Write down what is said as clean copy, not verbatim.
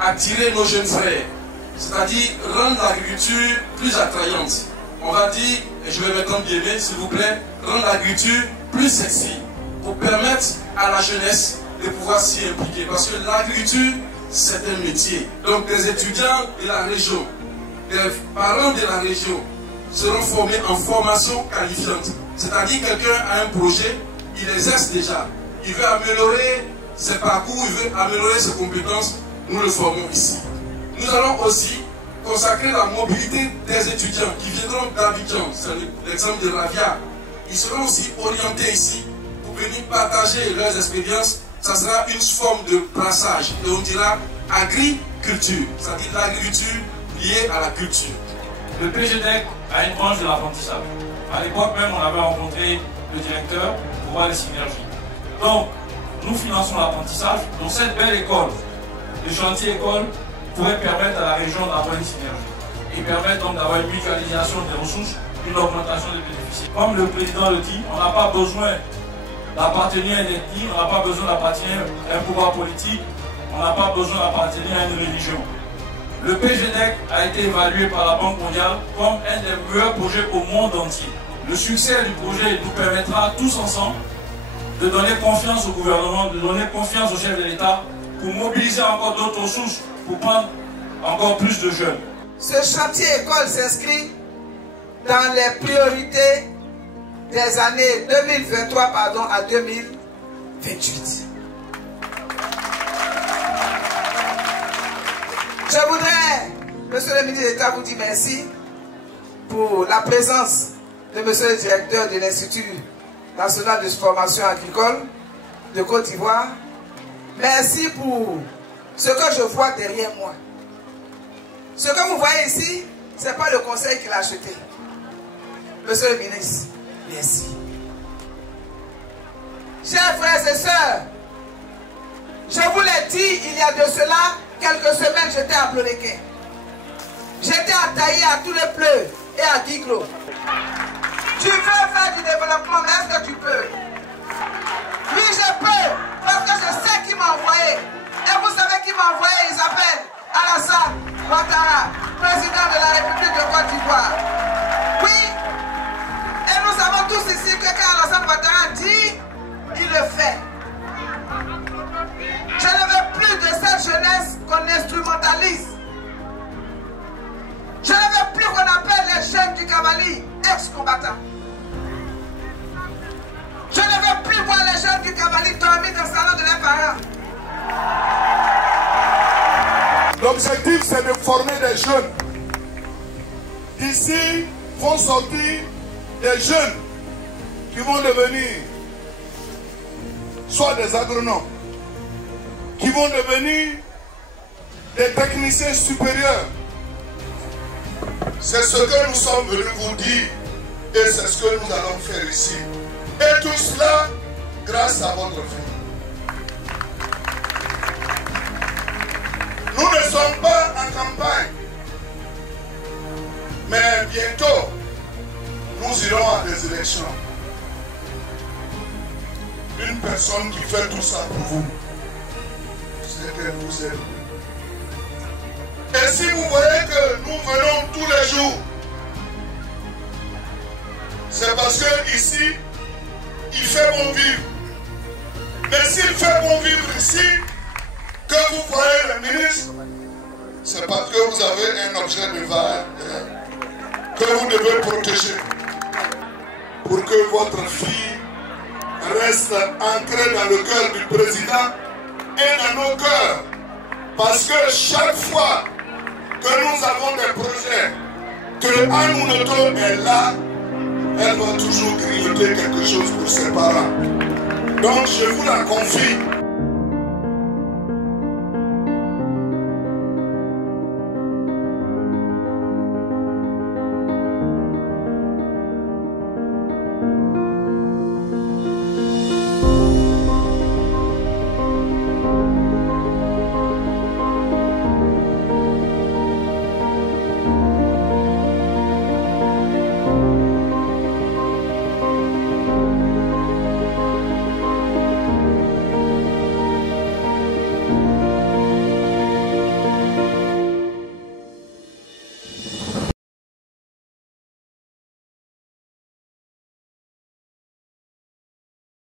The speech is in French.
attirer nos jeunes frères, c'est-à-dire rendre l'agriculture plus attrayante. On va dire, et je vais mettre en bien, s'il vous plaît, rendre l'agriculture plus sexy, pour permettre à la jeunesse de pouvoir s'y impliquer. Parce que l'agriculture, c'est un métier. Donc des étudiants de la région, des parents de la région seront formés en formation qualifiante. C'est-à-dire quelqu'un a un projet, il exerce déjà, il veut améliorer ses parcours, il veut améliorer ses compétences, nous le formons ici. Nous allons aussi consacrer la mobilité des étudiants qui viendront d'Abidjan, c'est l'exemple de Ravia. Ils seront aussi orientés ici pour venir partager leurs expériences. Ça sera une forme de brassage et on dira agriculture, c'est-à-dire l'agriculture liée à la culture. Le PGDEC a une branche de l'apprentissage. À l'époque même, on avait rencontré le directeur pour voir les synergies. Donc, nous finançons l'apprentissage. Donc, cette belle école, le chantier école, pourrait permettre à la région d'avoir une synergie et permettre donc d'avoir une mutualisation des ressources, une augmentation des bénéfices. Comme le président le dit, on n'a pas besoin d'appartenir à une ethnie, on n'a pas besoin d'appartenir à un pouvoir politique, on n'a pas besoin d'appartenir à une religion. Le PGDEC a été évalué par la Banque mondiale comme un des meilleurs projets au monde entier. Le succès du projet nous permettra tous ensemble de donner confiance au gouvernement, de donner confiance au chef de l'État pour mobiliser encore d'autres ressources, pour prendre encore plus de jeunes. Ce chantier école s'inscrit dans les priorités des années 2023 à 2028. Je voudrais, Monsieur le ministre d'État, vous dire merci pour la présence de Monsieur le directeur de l'Institut national de formation agricole de Côte d'Ivoire. Merci pour ce que je vois derrière moi. Ce que vous voyez ici, ce n'est pas le conseil qu'il a acheté. Monsieur le ministre, merci. Chers frères et sœurs, je vous l'ai dit il y a de cela quelques semaines, j'étais à Plonéquin. J'étais à Taï, à tous les Pleux et à Guiglo. Tu veux faire du développement, mais est-ce que tu peux? Oui, je peux, parce que je sais qui m'a envoyé. Et vous savez qui m'a envoyé? Il s'appelle Alassane Ouattara, président de la République de Côte d'Ivoire. Oui, et nous savons tous ici que quand Alassane Ouattara dit, il le fait. Je ne veux plus de cette jeunesse qu'on instrumentalise. Je ne veux plus qu'on appelle les jeunes du Cavali ex-combattants. Je ne veux plus voir les jeunes du Cavali dormir dans le salon de leurs parents. L'objectif, c'est de former des jeunes. D'ici vont sortir des jeunes qui vont devenir soit des agronomes, qui vont devenir des techniciens supérieurs. C'est ce que nous sommes venus vous dire et c'est ce que nous allons faire ici. Et tout cela grâce à votre vie. Nous ne sommes pas en campagne, mais bientôt nous irons à des élections. Une personne qui fait tout ça pour vous, c'est qu'elle vous aime. Et si vous voyez que nous venons tous les jours, c'est parce que ici, il fait bon vivre. Mais s'il fait bon vivre ici, que vous voyez le ministre, c'est parce que vous avez un objet de valeur que vous devez protéger pour que votre fille reste ancrée dans le cœur du président et dans nos cœurs. Parce que chaque fois que nous avons des projets, que Anounoto est là, elle va toujours grignoter quelque chose pour ses parents. Donc je vous la confie.